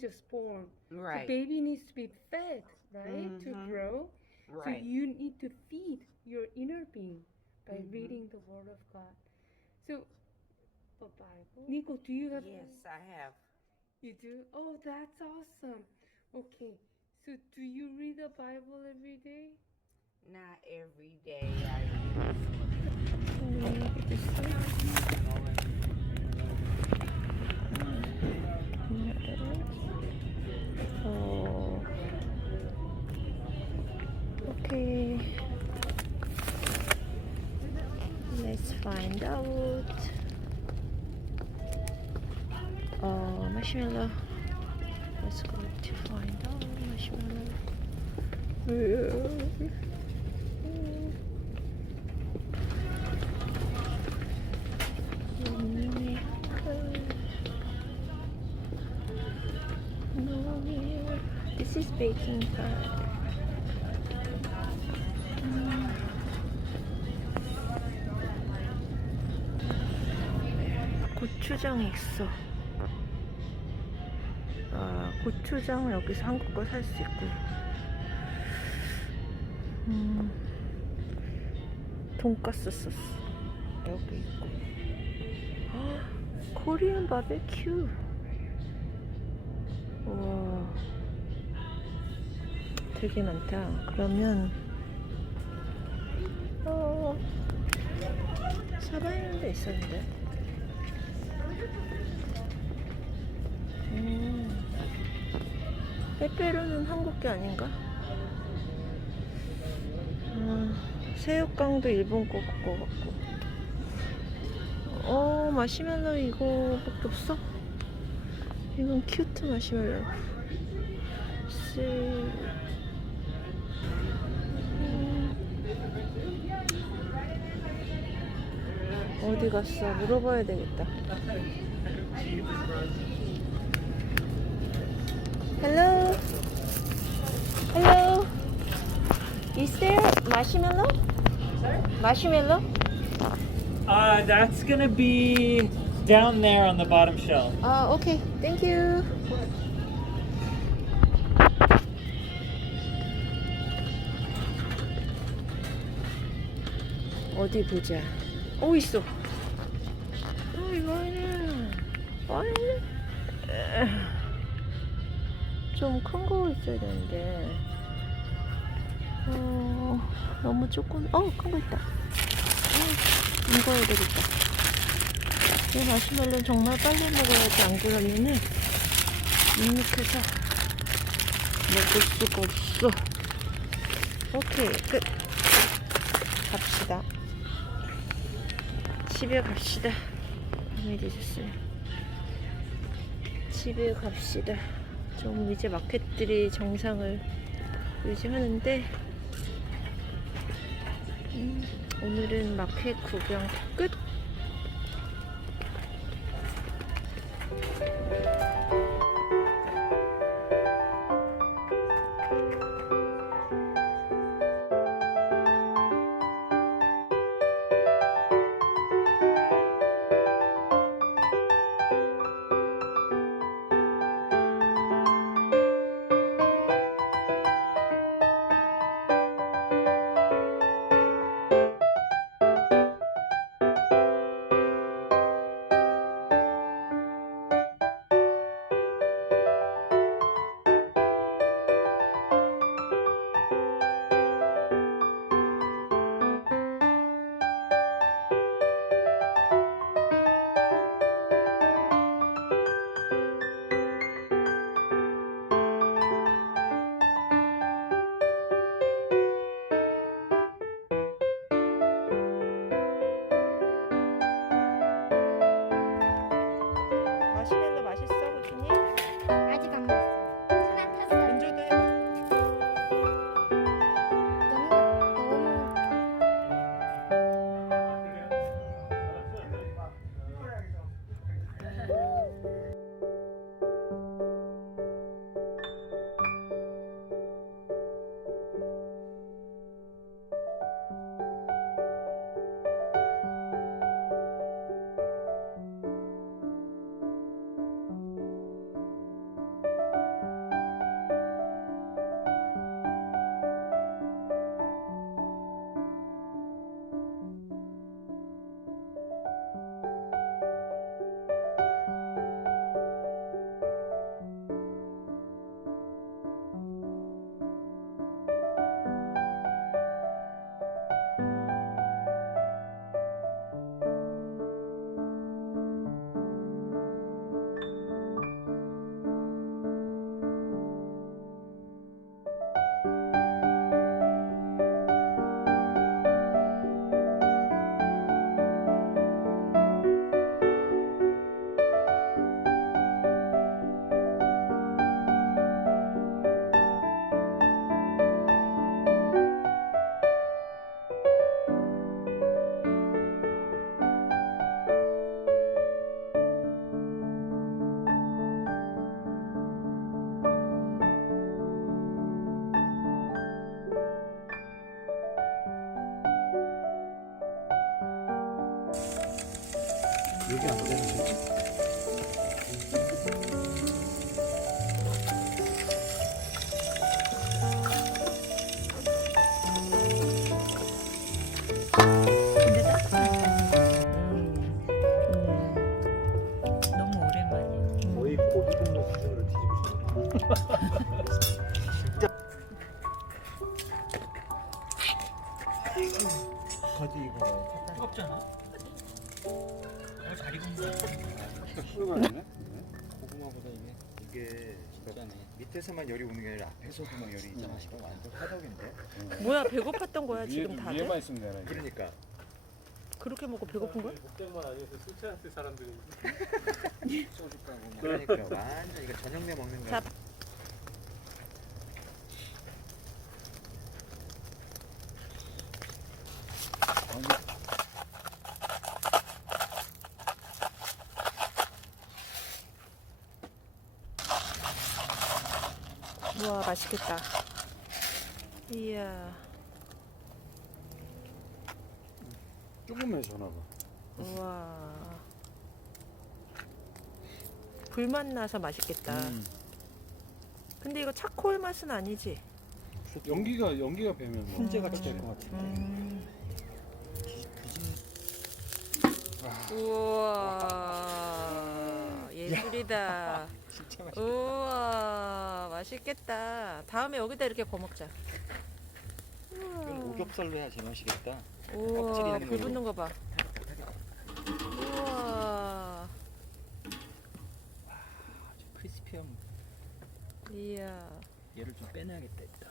just born. Right. So baby needs to be fed, right? To grow. Right. So you need to feed your inner being by reading the Word of God. So, a Bible. Nico, do you have? Yes, I have. You do? Oh, that's awesome. Okay. So, do you read the Bible every day? Not every day I Oh, okay. Let's find out. Oh, marshmallow. Let's go to find out marshmallow. No here. This is baking pad. 고추장 있어. 아, 고추장 여기서 한국 거 살 수 있고. 돈가스 소스 여기 있고. 헉, 코리안 바베큐. 와, 되게 많다. 그러면 사바이는 데 있었는데. 빼빼로는 한국 게 아닌가? 새우깡도 일본 거 같고. 마시멜로 이거밖에 없어? 이건 큐트 마시멜로. 어디 갔어? 물어봐야 되겠다. Hello? Hello? Is there marshmallow? Sorry? Marshmallow? That's gonna be down there on the bottom shelf. Okay. Thank you. 어디 보자. 있어. 이거 와인은 좀 큰 거 있어야 되는데. 너무 조금. 큰 거 있다. 이거 해야 되겠다. 이 마시멜로는 정말 빨리 먹어야지, 안 그러면은 밋밋해서 먹을 수가 없어. 오케이, 끝. 갑시다. 집에 갑시다. 밤이 늦었어요. 집에 갑시다. 좀 이제 마켓들이 정상을 유지하는데, 오늘은 마켓 구경 끝. 여기 안 되는 거지? 근데 따뜻하다. 좋네. 너무 오랜만이야. 거의 고기국물 수준으로 뒤집으시구나. 바지 이거 뜨겁잖아. 잘 익은 수가 아니네? 고구마보다 이게 진짜네. 밑에서만 열이 오는 게 아니라 앞에서도 막 열이 있잖아. 이거 완전 화덕인데. 뭐야 배고팠던 거야 지금 다들? 위에만 있으면 되나? 이게? 그러니까 그렇게 먹고 배고픈 거야? 목대만 아니어서 술 취했을 사람들이 소주가고 그러니까 완전 이거 저녁내 먹는 거. 자. 우와 맛있겠다. 이야. 조금만 전화 봐. 우와. 불맛 나서 맛있겠다. 근데 이거 차콜 맛은 아니지? 연기가 배면 뭐. 훈제가 될것 같은데. 우와. 예술이다. 진짜 맛있다. 우와. 맛있겠다. 다음에 여기다 이렇게 구워 먹자. 이건 오겹살로 해야 제맛이겠다. 우와. 껍질 있는 불 걸로. 붙는 거 봐. 우와. 크리스피함. 이야. 얘를 좀 빼내야겠다 일단.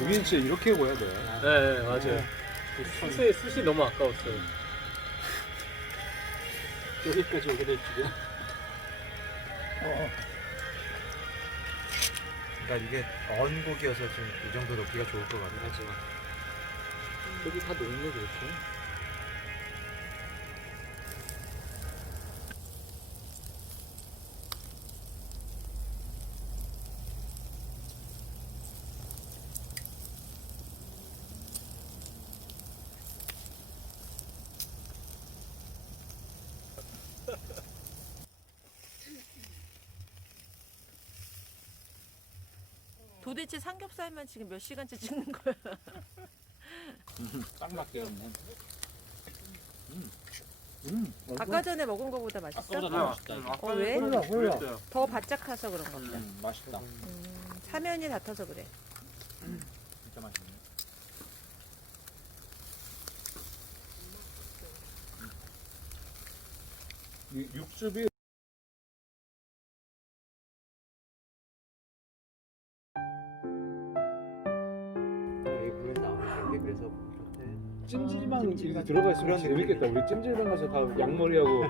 여기는 진짜 이렇게 구워야 돼. 네, 맞아요. 숯이 너무 아까웠어요. 여기까지 오게 될 줄이야. 그러니까 이게 언 고기여서 좀 이 정도 높이가 좋을 것 같아. 맞아. 여기 다 녹네, 그렇죠? 도대체 삼겹살만 지금 몇 시간째 찍는 거야? 딱 맞게 했네. 아까 전에 먹은 거보다 맛있어? 아까보다 더 맛있다. 어, 왜? 그랬어요. 더 바짝해서 그런 거 보다. 맛있다. 사면이 닿아서 그래. 진짜 맛있네. 육즙이 이 불에 나오는 게 그래서 찜질방 찜질방 이렇게 들어가 있으면 그런 재밌겠다. 우리 찜질방 가서 다 양머리하고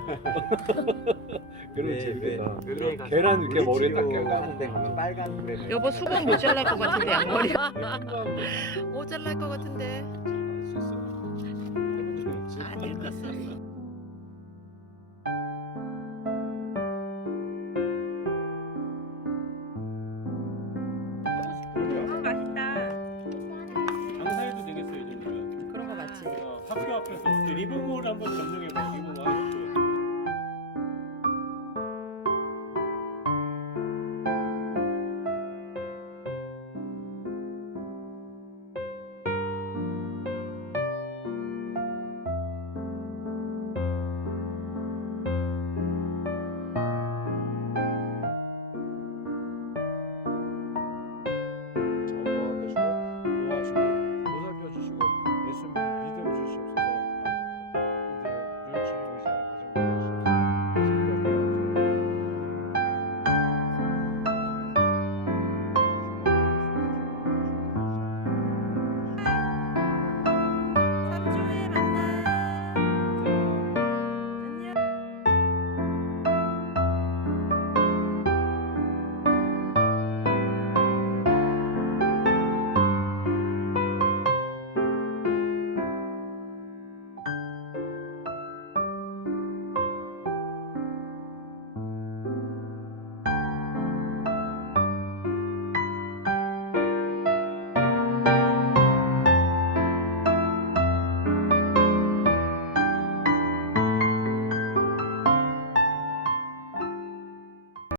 그러면 재밌겠다. 계란 이렇게 머리에 딱 하는데 껴가지고. 가면 빨간 불에 여보 수건 모자랄 것 같은데 양머리. 찜질방 모자랄 것 같은데. 할수 있어. 안 읽었어. 맛있다. 장사해도 되겠어요, 이 정도면. 그런 거 맞지? 학교 앞에서 리버몰 한번 점령해볼게요.